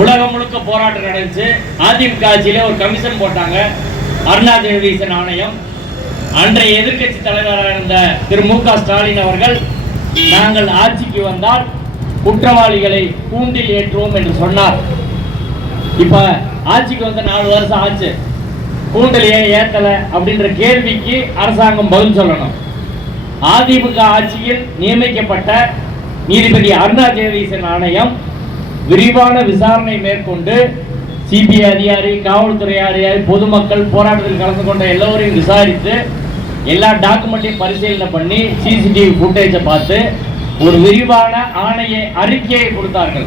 உலகம் முழுக்க போராட்டம் நடந்துச்சு. அதிமுக ஆட்சியில ஒரு கமிஷன் போட்டாங்க. அருணா ஆணையம் அன்றைய எதிர்க்கட்சி தலைவராக இருந்த திரு மு க ஸ்டாலின் அவர்கள் நாங்கள் ஆட்சிக்கு வந்தால் குற்றவாளிகளை கூண்டில் ஏற்றுவோம் என்று சொன்னார். இப்ப ஆட்சிக்கு வந்த நாலு வருஷம் ஆச்சு. கூண்டில் ஏன் ஏத்தல அப்படின்ற கேள்விக்கு அரசாங்கம் பதில் சொல்லணும். அதிமுக ஆட்சியில் நியமிக்கப்பட்ட நீதிபதி அருணா ஜெகதீசன் ஆணையம் விரிவான விசாரணை மேற்கொண்டு சிபிஐ அதிகாரி காவல்துறை அதிகாரி பொதுமக்கள் போராட்டத்தில் கலந்து கொண்ட எல்லோரையும் விசாரித்து எல்லா டாக்குமெண்ட்டையும் பரிசீலனை பண்ணி சிசிடிவி ஃபுட்டேஜை பார்த்து ஒரு விரிவான ஆணைய அறிக்கையை கொடுத்தார்கள்.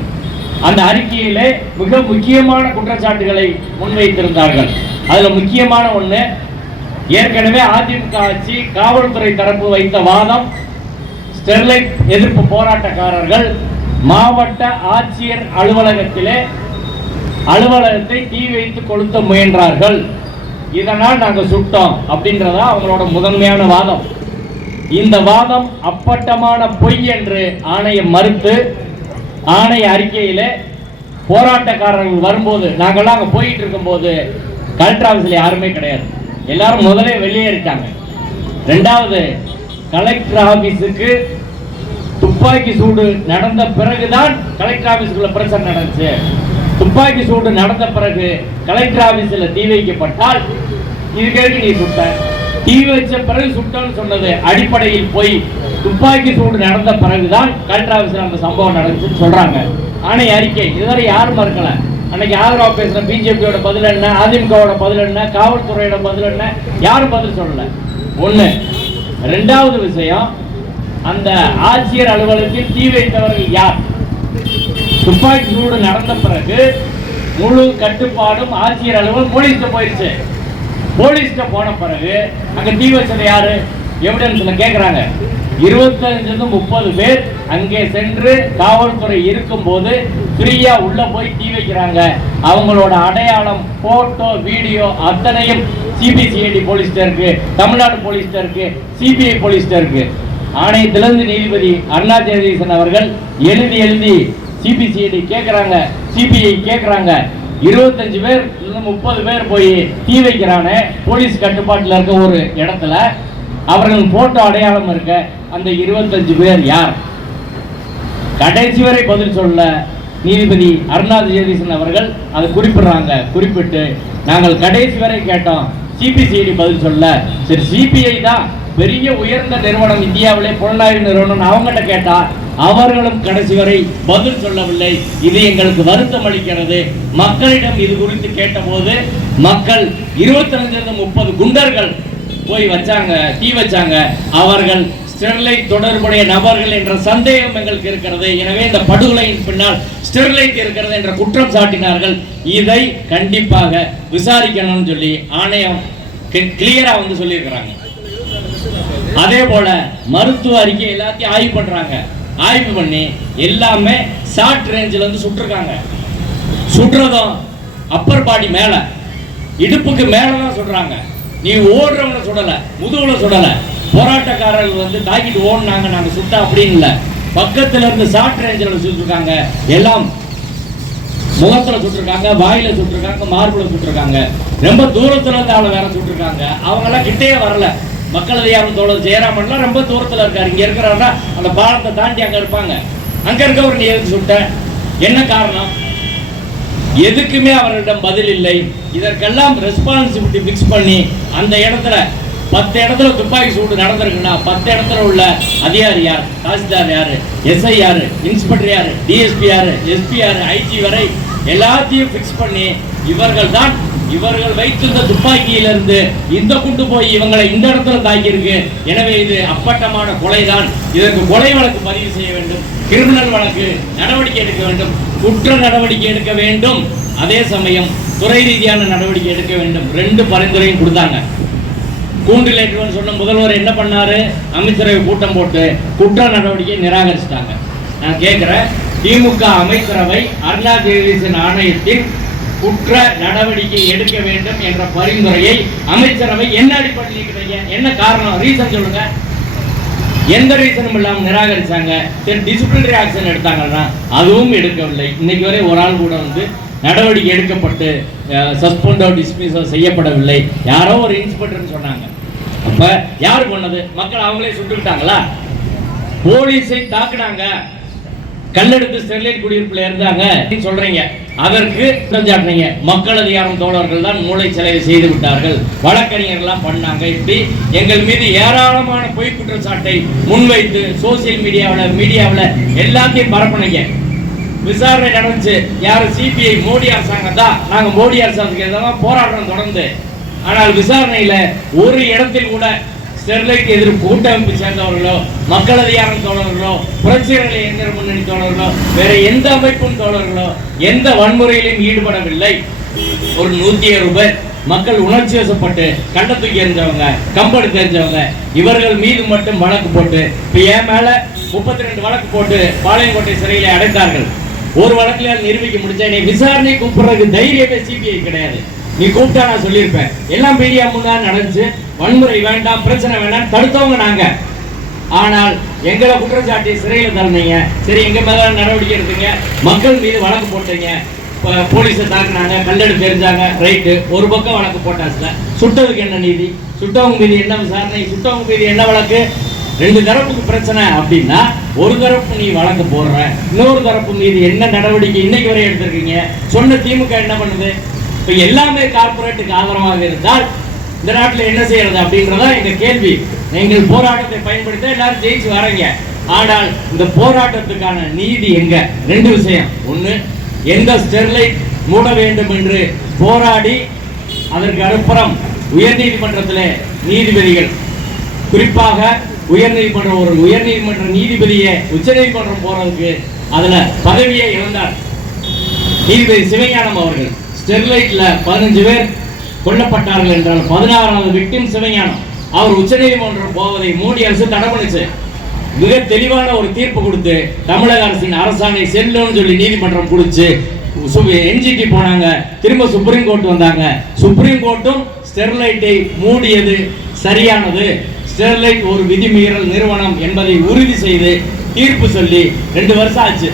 அந்த அறிக்கையிலே மிக முக்கியமான குற்றச்சாட்டுகளை முன்வைத்திருந்தார்கள். அதுல முக்கியமான ஒண்ணு ஏற்கனவே அதிமுக ஆட்சி காவல்துறை தரப்பு வைத்த வாதம் ஸ்டெர்லைட் எதிர்ப்பு போராட்டக்காரர்கள் மாவட்ட ஆட்சியர் அலுவலகத்திலே அலுவலகத்தை தீ வைத்து கொளுத்த முயன்றார்கள். இதனால் நாங்கள் சுட்டோம் அப்படின்றதா அவங்களோட முதன்மையான வாதம். இந்த வாதம் அப்பட்டமான பொய் என்று ஆணையம் மறுத்து ஆணைய அறிக்கையிலே போராட்டக்காரர்கள் வரும்போது நாங்கள்லாம் அங்கே போயிட்டு இருக்கும்போது கலெக்டர் ஆஃபீஸில் யாருமே கிடையாது. எல்லாரும் முதலே வெளியேறிட்டாங்க ரெண்டாவது கலெக்டர் ஆஃபீஸுக்கு துப்பாக்கி சூடு நடந்த பிறகுதான் கலெக்டர் ஆபீஸுக்குள்ள பிரச்சனை நடந்துச்சு. துப்பாக்கி சூடு நடந்த பிறகு கலெக்டர் ஆஃபீஸில் தீ வைக்கப்பட்டால் இதுக்கு நீ சுட்ட. தீ வச்ச பிறகு சுட்டன்னு சொன்னது அடிப்படையில் போய் துப்பாக்கி சூடு நடந்த பிறகுதான் கலெக்டர் ஆஃபீஸில் அந்த சம்பவம் நடந்துச்சுன்னு சொல்றாங்க. ஆணை அறிக்கை. இதுவரை யாரும் மறுக்கல. அன்னைக்கு ஆதரவா பேசுற பிஜேபியோட பதில் என்ன அதிமுகவோட பதில் என்ன காவல்துறையோட பதில் என்ன? யாரும் பதில் சொல்லல. ஒண்ணு. ரெண்டாவது விஷயம் அந்த ஆட்சியர் அலுவலகத்தில் தீ வைத்தவர்கள் யார்? துப்பாக்கி சூடு நடந்த பிறகு முழு கட்டுப்பாடும் ஆட்சியர் அலுவலகம் போலீஸ்க்கு போயிடுச்சு போலீஸ்கிட்ட போன பிறகு அங்க தீ வச்சது யாரு? எவிடன்ஸ்ல கேட்குறாங்க இருபத்தஞ்சிலிருந்து முப்பது பேர் அங்கே சென்று காவல்துறை இருக்கும்போது ஃப்ரீயா உள்ள போய் தீ வைக்கிறாங்க. அவங்களோட அடையாளம் போட்டோ வீடியோ அத்தனையும் சிபிசிஐடி போலீஸ்ட இருக்கு. தமிழ்நாடு போலீஸ்ட இருக்கு. சிபிஐ போலீஸ்ட இருக்கு. ஆணையத்திலிருந்து நீதிபதி அருணா ஜெகதீசன் அவர்கள் எழுதி எழுதி சிபிசிஐடி கேட்குறாங்க சிபிஐ கேட்குறாங்க இருபத்தஞ்சு பேர் இல்லை முப்பது பேர் போய் தீ வைக்கிறானே. போலீஸ் கட்டுப்பாட்டில் இருக்க ஒரு இடத்துல அவர்கள் போட்டோ அடையாளம் இருக்க அந்த இருபத்தஞ்சு பேர் யார்? கடைசி வரை பதில் சொல்ல நீதிபதி அருணா ஜெகதீசன் அவர்கள் அதை குறிப்பிடுறாங்க. குறிப்பிட்டு நாங்கள் கடைசி வரை கேட்டோம். சிபிசிஐடி பதில் சொல்ல. சரி சிபிஐ தான். பெரிய உயர்ந்த நிறுவனம் இந்தியாவிலே புலனாய்வு நிறுவனம் அவங்ககிட்ட கேட்டா அவர்களும் கடைசி வரை பதில் சொல்லவில்லை. இது எங்களுக்கு வருத்தம் அளிக்கிறது. மக்களிடம் இது குறித்து கேட்டபோது மக்கள் இருபத்தி முப்பது குண்டர்கள் போய் வச்சாங்க தீ வச்சாங்க. அவர்கள் ஸ்டெர்லைட் தொடர்புடைய நபர்கள் என்ற சந்தேகம் எங்களுக்கு இருக்கிறது. எனவே இந்த படுகொலையின் பின்னால் ஸ்டெர்லைட் இருக்கிறது என்ற குற்றம் சாட்டினார்கள். இதை கண்டிப்பாக விசாரிக்கணும்னு சொல்லி ஆணையம் கிளியரா வந்து சொல்லியிருக்கிறாங்க. அதே போல மருத்துவ அறிக்கை எல்லாத்தையும் ஆய்வு பண்றாங்க. ஆய்வு பண்ணி எல்லாமே ஷார்ட் ரேஞ்சில் வந்து சுட்டிருக்காங்க. சுடுறதும் அப்பர் பாடி மேல. இடுப்புக்கு மேலே தான் சுடுறாங்க. நீ ஓடுறவனை சுடல முதுகுல சுடல. போராட்டக்காரர்கள் வந்து தாக்கிட்டு ஓடுனாங்க நாங்கள் சுட்டா அப்படின்னு இல்லை. பக்கத்துல இருந்து ஷார்ட் ரேஞ்சில் சுட்டிருக்காங்க. எல்லாம் முகத்துல சுட்டிருக்காங்க வாயில சுட்டிருக்காங்க மார்புல சுட்டிருக்காங்க. ரொம்ப தூரத்துல இருந்து அவளை வேற சுட்டிருக்காங்க. அவங்க எல்லாம் கிட்டே வரல. மக்கள் அதிகாரம் தோழர் ஜெயராமன்லாம் ரொம்ப தூரத்தில் இருக்கார். இங்கே இருக்கிறாருன்னா அந்த பாலத்தை தாண்டி அங்கே இருப்பாங்க. அங்கே இருக்கவர் நீ எதுக்கு சுட்ட என்ன காரணம்? எதுக்குமே அவரிடம் பதில் இல்லை. இதற்கெல்லாம் ரெஸ்பான்சிபிலிட்டி ஃபிக்ஸ் பண்ணி அந்த இடத்துல பத்து இடத்துல துப்பாக்கி சூடு நடந்திருக்குன்னா பத்து இடத்துல உள்ள அதிகாரி யார்? தாசில்தார் யாரு? எஸ்ஐ யாரு? இன்ஸ்பெக்டர் யாரு? டிஎஸ்பி யாரு? எஸ்பி யாரு? ஐஜி வரை எல்லாத்தையும் ஃபிக்ஸ் பண்ணி இவர்கள் தான் இவர்கள் வைத்திருந்த துப்பாக்கியிலிருந்து இந்த குண்டு போய் இவங்களை இந்த இடத்துல தாக்கியிருக்கு. எனவே இது அப்பட்டமான கொலைதான். இதற்கு கொலை வழக்கு பதிவு செய்ய வேண்டும். கிரிமினல் வழக்கு நடவடிக்கை எடுக்க வேண்டும். குற்ற நடவடிக்கை எடுக்க வேண்டும். அதே சமயம் துறை ரீதியான நடவடிக்கை எடுக்க வேண்டும். ரெண்டு பரிந்துரையும் கொடுத்தாங்க. கூண்டில் சொன்ன முதல்வர் என்ன பண்ணாரு? அமைச்சரவை கூட்டம் போட்டு குற்ற நடவடிக்கை நிராகரிச்சிட்டாங்க. நான் கேட்குறேன் திமுக அமைச்சரவை அருணா ஜெகதீசன் ஆணையத்தின் குற்ற நடவடிக்கை எடுக்க வேண்டும் என்ற பரிந்துரையை அமைச்சரவை என்ன அடிப்படையில் என்ன காரணம்? ரீசன் சொல்லுங்க. எந்த ரீசனும் இல்லாமல் நிராகரிச்சாங்க. சரி டிசிப்ளினரி ஆக்ஷன் எடுத்தாங்கன்னா அதுவும் எடுக்கவில்லை. இன்னைக்கு வரை ஒரு ஆள் கூட வந்து நடவடிக்கை எடுக்கப்பட்டு சஸ்பெண்டோ டிஸ்மிஸோ செய்யப்படவில்லை. யாரோ ஒரு இன்ஸ்பெக்டர்னு சொன்னாங்க. அப்போ யார் பண்ணது? மக்கள் அவங்களே சுட்டுக்கிட்டாங்களா? போலீஸை தாக்குனாங்க. கல்லெடுத்து ஸ்டெர்லைட் குடியிருப்புல இருந்தாங்க. அப்படின்னு சொல்றீங்க. அதற்கு குற்றம் மக்கள் அதிகாரம் தோழர்கள் தான் மூளை செலவு செய்து விட்டார்கள். வழக்கறிஞர்கள்லாம் பண்ணாங்க. இப்படி எங்கள் மீது ஏராளமான பொய் குற்றச்சாட்டை முன்வைத்து சோசியல் மீடியாவில் மீடியாவில் எல்லாத்தையும் பரப்புனீங்க. விசாரணை நடந்துச்சு. யார்? சிபிஐ மோடி அரசாங்கம் தான். நாங்கள் மோடி அரசாங்கத்துக்கு எதிராக போராட்டம் தொடர்ந்து. ஆனால் விசாரணையில் ஒரு இடத்தில் கூட ஸ்டெர்லைட் எதிர்ப்பு கூட்டமைப்பு சேர்ந்தவர்களோ மக்கள் அதிகாரம் தோழர்களோ புரட்சிகளை இயந்திர முன்னணி தோழர்களோ வேற எந்த அமைப்பும் தோழர்களோ எந்த வன்முறையிலும் ஈடுபடவில்லை. ஒரு நூத்தி ஏழு மக்கள் உணர்ச்சி வசப்பட்டு கண்ட தூக்கி எறிஞ்சவங்க கம்பெடு தெரிஞ்சவங்க இவர்கள் மீது மட்டும் வழக்கு போட்டு இப்போ என் மேல முப்பத்தி ரெண்டு வழக்கு போட்டு பாளையங்கோட்டை சிறையில் அடைத்தார்கள். ஒரு வழக்கில் நிரூபிக்க முடிஞ்சா நீ விசாரணை கூப்பிடுறதுக்கு தைரியமே சிபிஐ கிடையாது. நீ கூப்பிட்டா நான் சொல்லியிருப்பேன். எல்லாம் மீடியா முன்னாடி நடந்துச்சு. வன்முறை வேண்டாம் பிரச்சனை வேண்டாம் தடுத்தவங்க நாங்க. ஆனால் எங்களை குற்றச்சாட்டி சிறையில் தள்ளினீங்க. சரி எங்க மேல நடவடிக்கை எடுத்தீங்க? மக்கள் மீது வழக்கு போட்டீங்க. போலீஸை தாக்குனாங்க கல்லெடுத்து தெரிஞ்சாங்க ரைட்டு. ஒரு பக்கம் வழக்கு போட்டாச்சுல. சுட்டதுக்கு என்ன நீதி? சுட்டவங்க மீது என்ன விசாரணை? சுட்டவங்க மீது என்ன வழக்கு? ரெண்டு தரப்புக்கு பிரச்சனை அப்படின்னா ஒரு தரப்பு நீ வழக்கு போடுற இன்னொரு தரப்பு மீது என்ன நடவடிக்கை இன்னைக்கு வரை எடுத்திருக்கீங்க? சொன்ன திமுக என்ன பண்ணுது? இப்போ எல்லாமே கார்ப்பரேட்டுக்கு ஆதரவாக இருந்தால் இந்த நாட்டில் என்ன செய்யறது அப்படின்றதா எங்க கேள்வி. நீங்கள் போராட்டத்தை பயன்படுத்த எல்லாரும் ஜெயிச்சு வரீங்க ஆனால் இந்த போராட்டத்துக்கான நீதி எங்க? ரெண்டு விஷயம். ஒண்ணு எந்த ஸ்டெர்லைட் மூட வேண்டும் என்று போராடி அதற்கு அப்புறம் உயர்நீதிமன்றத்தில் நீதிபதிகள். குறிப்பாக உயர்நீதிமன்றம் ஒரு உயர்நீதிமன்ற நீதிபதியை உச்சநீதிமன்றம் போறதுக்கு அதுல பதவியை இழந்தார். நீதிபதி சிவஞானம் அவர்கள். ஸ்டெர்லைட்ல பதினஞ்சு பேர் கொல்லப்பட்டார்கள் என்றால் பதினாறாவது விக்டிம் சிவஞானம். அவர் உச்சநீதிமன்றம் போவதை மோடி அரசு தடை பண்ணுச்சு. மிக தெளிவான ஒரு தீர்ப்பு கொடுத்து தமிழக அரசின் அரசாணை செல்லும்னு சொல்லி நீதிமன்றம் கொடுத்து என்ஜிடி போனாங்க. திரும்ப சுப்ரீம் கோர்ட் வந்தாங்க. சுப்ரீம் கோர்ட்டும் ஸ்டெர்லைட்டை மூடியது சரியானது. ஸ்டெர்லைட் ஒரு விதிமீறல் நிறுவனம் என்பதை உறுதி செய்து தீர்ப்பு சொல்லி ரெண்டு வருஷம் ஆச்சு.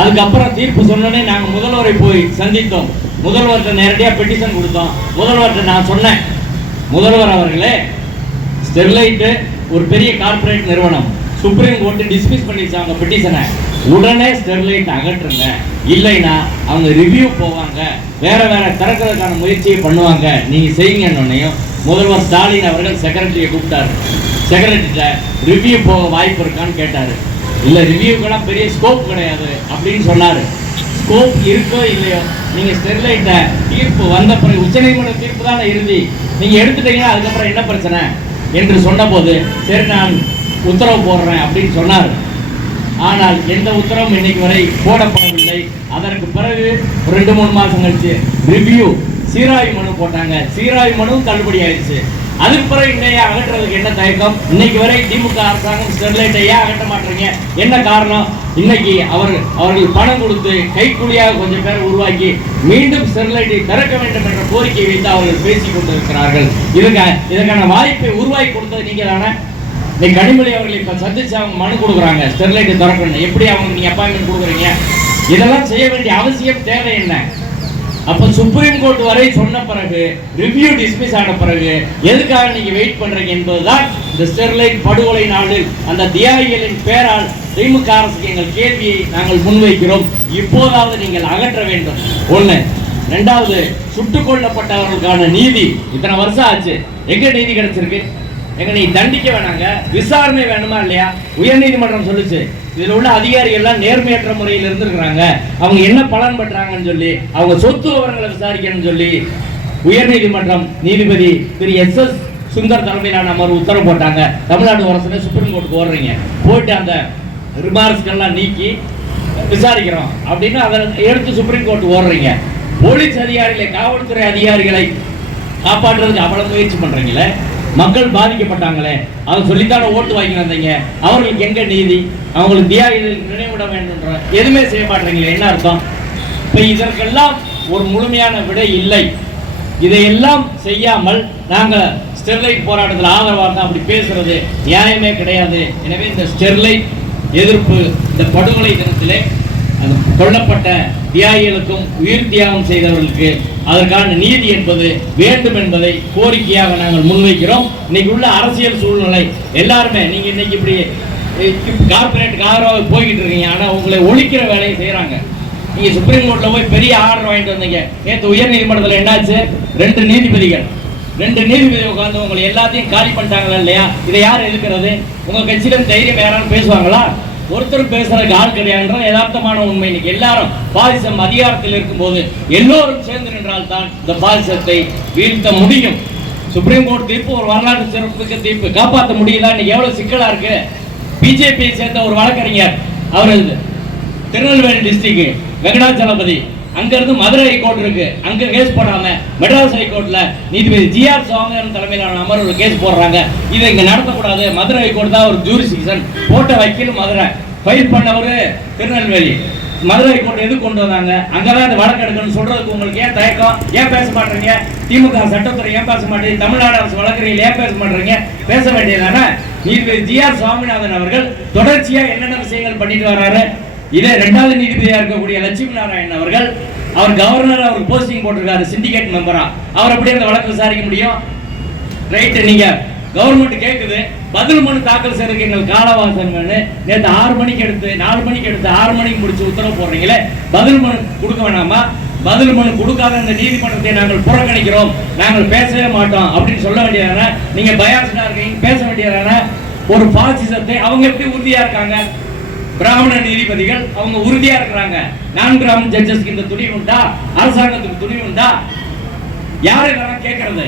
அதுக்கப்புறம் தீர்ப்பு சொன்னோடனே நாங்கள் முதல்வரை போய் சந்தித்தோம். முதல்வர்கிட்ட நேரடியாக பெட்டிஷன் கொடுத்தோம். முதல்வர்கிட்ட நான் சொன்னேன். முதல்வர் அவர்களே ஸ்டெர்லைட்டு ஒரு பெரிய கார்ப்பரேட் நிறுவனம். சுப்ரீம் கோர்ட்டு டிஸ்மிஸ் பண்ணிடுச்சாங்க பெட்டிஷனை உடனே ஸ்டெர்லைட் அகற்றுங்க. இல்லைன்னா அவங்க ரிவ்யூ போவாங்க. வேற வேற திறக்கிறதுக்கான முயற்சியை பண்ணுவாங்க. நீங்க செய்யுங்கன்னொன்னையும் முதல்வர் ஸ்டாலின் அவர்கள் செக்ரட்டரியை கூப்பிட்டாரு. செக்ரட்டரிட்ட ரிவ்யூ போக வாய்ப்பு இருக்கான்னு கேட்டாரு. இல்லை ரிவ்யூக்கெல்லாம் பெரிய ஸ்கோப் கிடையாது அப்படின்னு சொன்னார். ஸ்கோப் இருக்கோ இல்லையோ நீங்க ஸ்டெர்லைட்டை தீர்ப்பு வந்த பிறகு உச்சநீதிமன்ற தீர்ப்பு தானே இறுதி. நீங்க எடுத்துட்டீங்கன்னா அதுக்கப்புறம் என்ன பிரச்சனை? என்று சொன்னபோது சரி நான் உத்தரவு போடுறேன் அப்படின்னு சொன்னார். ஆனால் எந்த உத்தரவும் இன்னைக்கு வரை போடப்படவில்லை. அதற்கு பிறகு ரெண்டு மூணு மாதம் கழிச்சு ரிவ்யூ சீராய் மனு போட்டாங்க. சீராய் மனு தள்ளுபடி ஆயிடுச்சு. அதுக்கு பிறகு இன்னைய அகற்றுறதுக்கு என்ன தயக்கம்? இன்னைக்கு வரை திமுக அரசாங்கம் ஸ்டெர்லைட்டை ஏன் அகற்ற மாட்டீங்க என்ன காரணம்? இன்னைக்கு அவர் அவர்கள் பணம் கொடுத்து கைக்கூலியாக கொஞ்சம் பேர் உருவாக்கி மீண்டும் ஸ்டெர்லைட்டை திறக்க வேண்டும் என்ற கோரிக்கை வைத்து அவர்கள் பேசிக் கொண்டிருக்கிறார்கள். இதுக்கு இதற்கான வாய்ப்பை உருவாக்கி கொடுத்தது நீங்கள் தானே நீ கனிமொழி அவர்களை இப்போ சந்திச்சு அவங்க மனு கொடுக்குறாங்க ஸ்டெர்லைட்டை திறக்கணும் எப்படி அவங்க நீங்கள் அப்பாயின்மெண்ட் கொடுக்குறீங்க? இதெல்லாம் செய்ய வேண்டிய அவசியம் தேவை என்ன? அப்ப சுப்ரீம் கோர்ட் வரை சொன்ன பிறகு ரிவ்யூ டிஸ்மிஸ் ஆன பிறகு எதுக்காக நீங்க வெயிட் பண்றீங்க என்பதுதான் இந்த ஸ்டெர்லைட் படுகொலை நாளில் அந்த தியாகிகளின் பேரால் திமுக அரசுக்கு எங்கள் கேள்வியை நாங்கள் முன்வைக்கிறோம். இப்போதாவது நீங்கள் அகற்ற வேண்டும். ஒண்ணு. ரெண்டாவது சுட்டுக் கொல்லப்பட்டவர்களுக்கான நீதி. இத்தனை வருஷம் ஆச்சு. எங்க நீதி கிடைச்சிருக்கு? எங்க நீ தண்டிக்க வேணாங்க. விசாரணை வேணுமா இல்லையா? உயர்நீதிமன்றம் சொல்லுச்சு. இதுல உள்ள அதிகாரிகள்லாம் நேர்மையற்ற முறையில் இருந்திருக்கிறாங்க. அவங்க என்ன பலன் பெற்றாங்கன்னு சொல்லி அவங்க சொத்து விவரங்களை விசாரிக்கணும்னு சொல்லி உயர்நீதிமன்றம் நீதிபதி திரு எஸ் எஸ் சுந்தர் தலைமையிலான அமர்வு உத்தரவு போட்டாங்க. தமிழ்நாடு அரசுல சுப்ரீம் கோர்ட்டுக்கு ஓடுறீங்க. போயிட்டு அந்த ரிமார்க்ஸ்கள்லாம் நீக்கி விசாரிக்கிறோம் அப்படின்னு அதை எடுத்து சுப்ரீம் கோர்ட் ஓடுறீங்க. போலீஸ் அதிகாரிகளை காவல்துறை அதிகாரிகளை காப்பாற்றுறதுக்கு அவ்வளவு முயற்சி பண்றீங்களே? மக்கள் பாதிக்கப்பட்டாங்களே அதை சொல்லித்தானே ஓட்டு வாங்கி வந்தீங்க? அவர்களுக்கு எங்க நீதி? அவங்களுக்கு தியாகிகள் நினைவிட வேண்டும்ன்ற எதுவுமே செய்ய மாட்டீங்களே என்ன அர்த்தம்? இப்ப இதற்கெல்லாம் ஒரு முழுமையான விடை இல்லை. இதையெல்லாம் செய்யாமல் நாங்கள் ஸ்டெர்லைட் போராட்டத்தில் ஆதரவாக தான் அப்படி பேசுறது நியாயமே கிடையாது. எனவே இந்த ஸ்டெர்லைட் எதிர்ப்பு இந்த படுகொலை தினத்திலே கொல்லப்பட்ட தியாகிகளுக்கும் உயிர் தியாகம் செய்தவர்களுக்கு அதற்கான நீதி என்பது வேண்டும் என்பதை கோரிக்கையாக நாங்கள் முன்வைக்கிறோம். இன்னைக்கு உள்ள அரசியல் சூழ்நிலை எல்லாருமே நீங்க இன்னைக்கு இப்படி கார்பரேட்டுக்கு ஆதரவாக போய்கிட்டு இருக்கீங்க. ஆனால் உங்களை ஒழிக்கிற வேலையை செய்கிறாங்க நீங்க சுப்ரீம் கோர்ட்ல போய் பெரிய ஆர்டர் வாங்கிட்டு வந்தீங்க. நேற்று உயர் நீதிமன்றத்தில் என்னாச்சு? ரெண்டு நீதிபதிகள். ரெண்டு நீதிபதி உட்கார்ந்து உங்களை எல்லாத்தையும் காலி பண்ணிட்டாங்களா இல்லையா? இதை யார் எதிர்க்கிறது? உங்க கட்சியிலும் தைரியம் யாராலும் பேசுவாங்களா? ஒருத்தர் பேசுறதுக்கு ஆள் கிடையாதுன்ற யதார்த்தமான உண்மை. இன்னைக்கு எல்லாரும் பாதிசம் அதிகாரத்தில் இருக்கும்போது எல்லோரும் சேர்ந்து நின்றால் தான் இந்த பாதிசத்தை வீழ்த்த முடியும். சுப்ரீம் கோர்ட் தீர்ப்பு ஒரு வரலாற்று சிறப்புக்கு தீர்ப்பு. காப்பாற்ற முடியல இன்னைக்கு எவ்வளவு சிக்கலா இருக்கு? பிஜேபியை சேர்ந்த ஒரு வழக்கறிஞர் அவர் திருநெல்வேலி டிஸ்ட்ரிக்ட் வெங்கடாச்சலபதி அங்க இருந்து மதுரை ஹைகோர்ட் இருக்கு. அங்க கேஸ் போடாம மெட்ராஸ் ஹைகோர்ட்ல நீதிபதி ஜிஆர் சுவாமிநாதன் தலைமையிலான அமர்வு கேஸ் போடுறாங்க. இதை இங்க நடத்தக்கூடாது. மதுரை ஹைகோர்ட் தான் ஒரு ஜூரிசிக்ஷன் போட்ட வக்கீல் மதுரை. ஃபைல் பண்ணவர் திருநெல்வேலி. மதுரை ஹைகோர்ட் எது கொண்டு வந்தாங்க? அங்கதான் இந்த வழக்கு எடுக்கணும்னு சொல்றதுக்கு உங்களுக்கு ஏன் தயக்கம்? ஏன் பேச மாட்டீங்க? திமுக சட்டத்துறை ஏன் பேச மாட்டீங்க தமிழ்நாடு அரசு வழக்கறிஞர் ஏன் பேச மாட்டீங்க பேச வேண்டியதானே நீதிபதி ஜி ஆர் சுவாமிநாதன் அவர்கள் தொடர்ச்சியா என்னென்ன விஷயங்கள் பண்ணிட்டு வர்றாரு இதே ரெண்டாவது நீதிபதியாக இருக்கக்கூடிய லட்சுமி நாராயணன் அவர்கள் அவர் கவர்னர் அவர் போஸ்டிங் போட்டிருக்காரு சிண்டிகேட் மெம்பரா அவர் எப்படி அந்த வழக்கு விசாரிக்க முடியும்? ரைட்டு நீங்க கவர்மெண்ட் கேட்குது பதில் மனு தாக்கல் செய்யறதுக்கு எங்களுக்கு காலவாசம் நேற்று ஆறு மணிக்கு எடுத்து நாலு மணிக்கு எடுத்து ஆறு மணிக்கு முடிச்சு உத்தரவு போடுறீங்களே பதில் மனு கொடுக்க வேணாமா? பதில் மனு கொடுக்காத இந்த நீதிமன்றத்தை நாங்கள் புறக்கணிக்கிறோம் நாங்கள் பேசவே மாட்டோம் அப்படின்னு சொல்ல வேண்டியதான? நீங்க பயாசனா இருக்கீங்க பேச வேண்டியதான? ஒரு பாசிசத்தை அவங்க எப்படி உறுதியா இருக்காங்க? பிராமண நீதிபதிகள் அவங்க உறுதியா இருக்கிறாங்க. நான் பிராமண ஜட்ஜஸ்க்கு இந்த துணி உண்டா? அரசாங்கத்துக்கு துணி உண்டா? யாரு இதெல்லாம் கேட்கறது?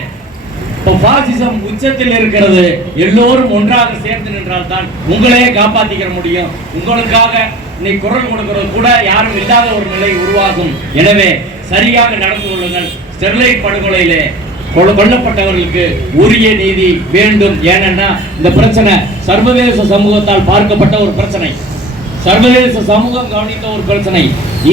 இப்போ பாசிசம் உச்சத்தில் இருக்கிறது. எல்லோரும் ஒன்றாக சேர்ந்து நின்றால் தான் உங்களையே காப்பாத்திக்கிற முடியும். உங்களுக்காக இன்னைக்கு குரல் கொடுக்கிறது கூட யாரும் இல்லாத ஒரு நிலை உருவாகும். எனவே சரியாக நடந்து கொள்ளுங்கள். ஸ்டெர்லைட் படுகொலையிலே கொல்லப்பட்டவர்களுக்கு உரிய நீதி வேண்டும். ஏனென்னா இந்த பிரச்சனை சர்வதேச சமூகத்தால் பார்க்கப்பட்ட ஒரு பிரச்சனை. சர்வதேச சமூகம் கவனித்த ஒரு பிரச்சனை.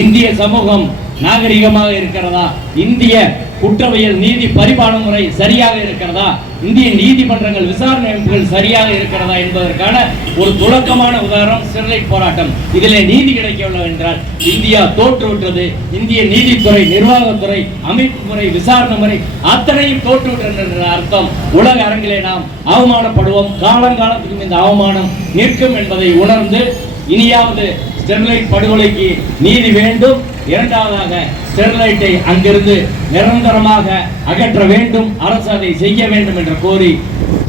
இந்திய சமூகம் நாகரிகமாக இருக்கிறதா? இந்திய குற்றவியல் நீதி பரிபாலன முறை சரியாக இருக்கிறதா? இந்திய நீதிமன்றங்கள் விசாரணை அமைப்புகள் சரியாக இருக்கிறதா என்பதற்கான ஒரு துலக்கமான உதாரணம் ஸ்டெர்லைட் போராட்டம். இதில் நீதி கிடைக்கவில்லை என்றால் இந்தியா தோற்றுவிட்டது. இந்திய நீதித்துறை நிர்வாகத்துறை அமைப்பு முறை விசாரணை முறை அத்தனையும் தோற்றுவிட்டது என்ற அர்த்தம். உலக அரங்கிலே நாம் அவமானப்படுவோம். காலங்காலத்துக்கும் இந்த அவமானம் நிற்கும் என்பதை உணர்ந்து இனியாவது ஸ்டெர்லைட் படுகொலைக்கு நீதி வேண்டும். இரண்டாவதாக ஸ்டெர்லைட்டை அங்கிருந்து நிரந்தரமாக அகற்ற வேண்டும். அரசு அதை செய்ய வேண்டும் என்று கோரி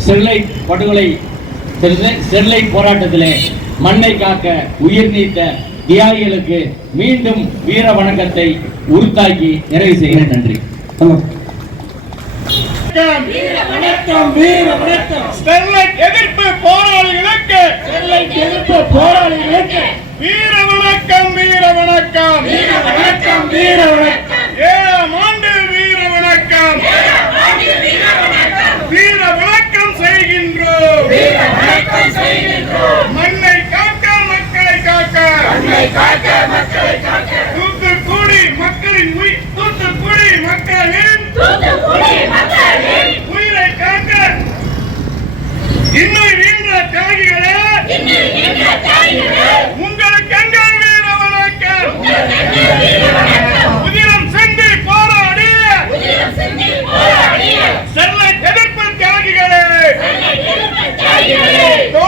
ஸ்டெர்லைட் படுகொலை ஸ்டெர்லைட் போராட்டத்திலே மண்ணை காக்க உயிர் நீத்த தியாகிகளுக்கு மீண்டும் வீர வணக்கத்தை உறுத்தாக்கி நிறைவு செய்கிறேன். நன்றி. வணக்கம் வீர வணக்கம் வீர வணக்கம். ஸ்டெர்லைட் எதிர்ப்பு போராளிகளுக்கு ஸ்டெர்லைட் எதிர்ப்பு போராளிகளுக்கு வீர வணக்கம் வீர வணக்கம். வீர வணக்கம் வீர வணக்கம். ஏழாம் ஆண்டு வீர வணக்கம். வீர வணக்கம். செய்கின்றோம். வீர வணக்கம் செய்கின்றோம். மண்ணை காக்க மக்களை காக்க. மண்ணை காக்க மக்களை காக்க. தூத்துக்குடி மக்களின் உயி- தூத்துக்குடி மக்களின் தூத்துக்குடி மக்களின் உயிரை காக்க. இன்னும் வீர உங்கள் வழியில் போராடுவோம் உங்கள் வழியில் போராடுவோம் தூத்துக்குடியை மீட்டெடுப்போம்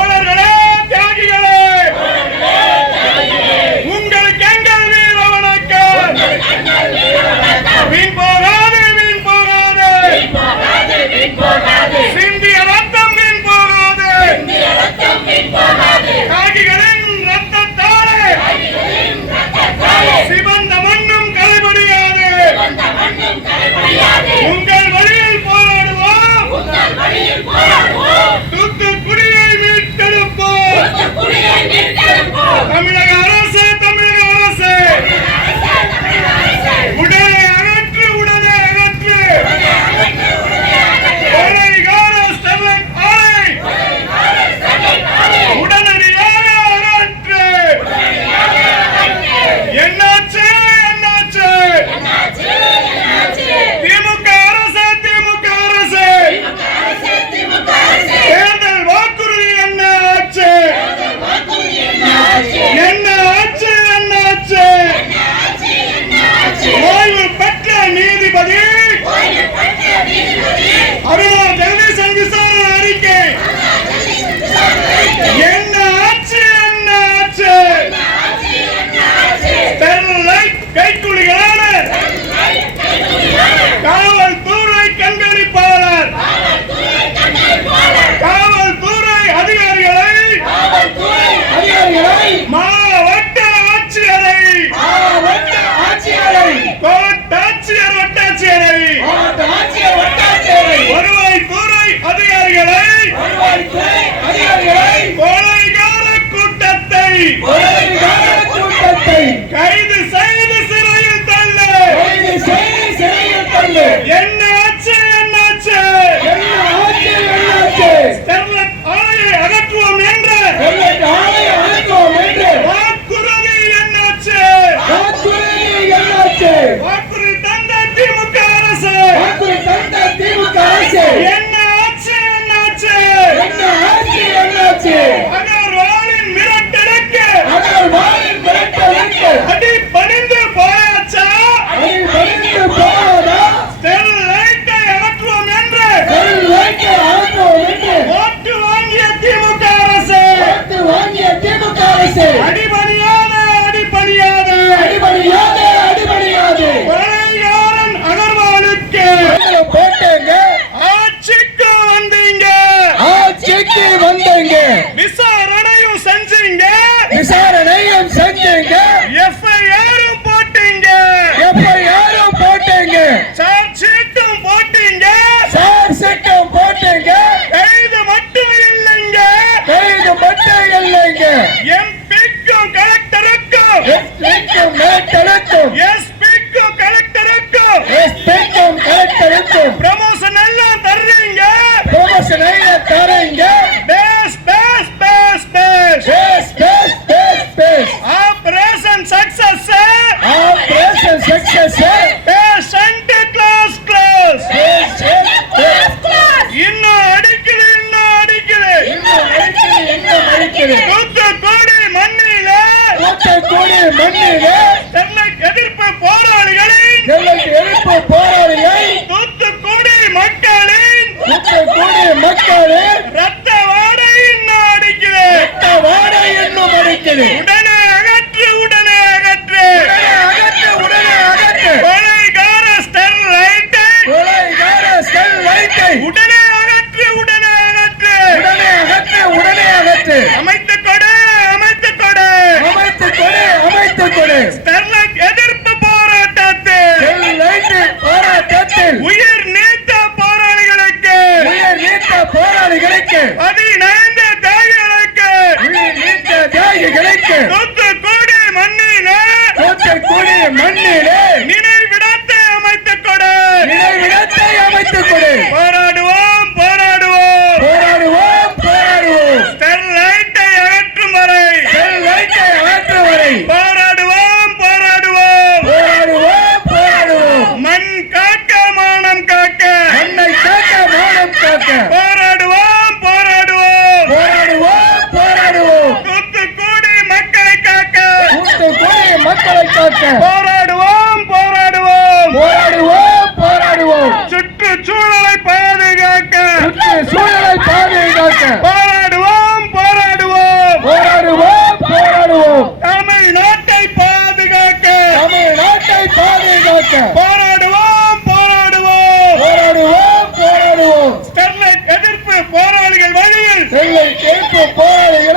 ಆಪರೇಷನ್ ಸಕ್ಸಸ್ ಆಪರೇಷನ್ ಸಕ್ಸಸ್ போராளிகள் வழியில் செல்லை கேட்பு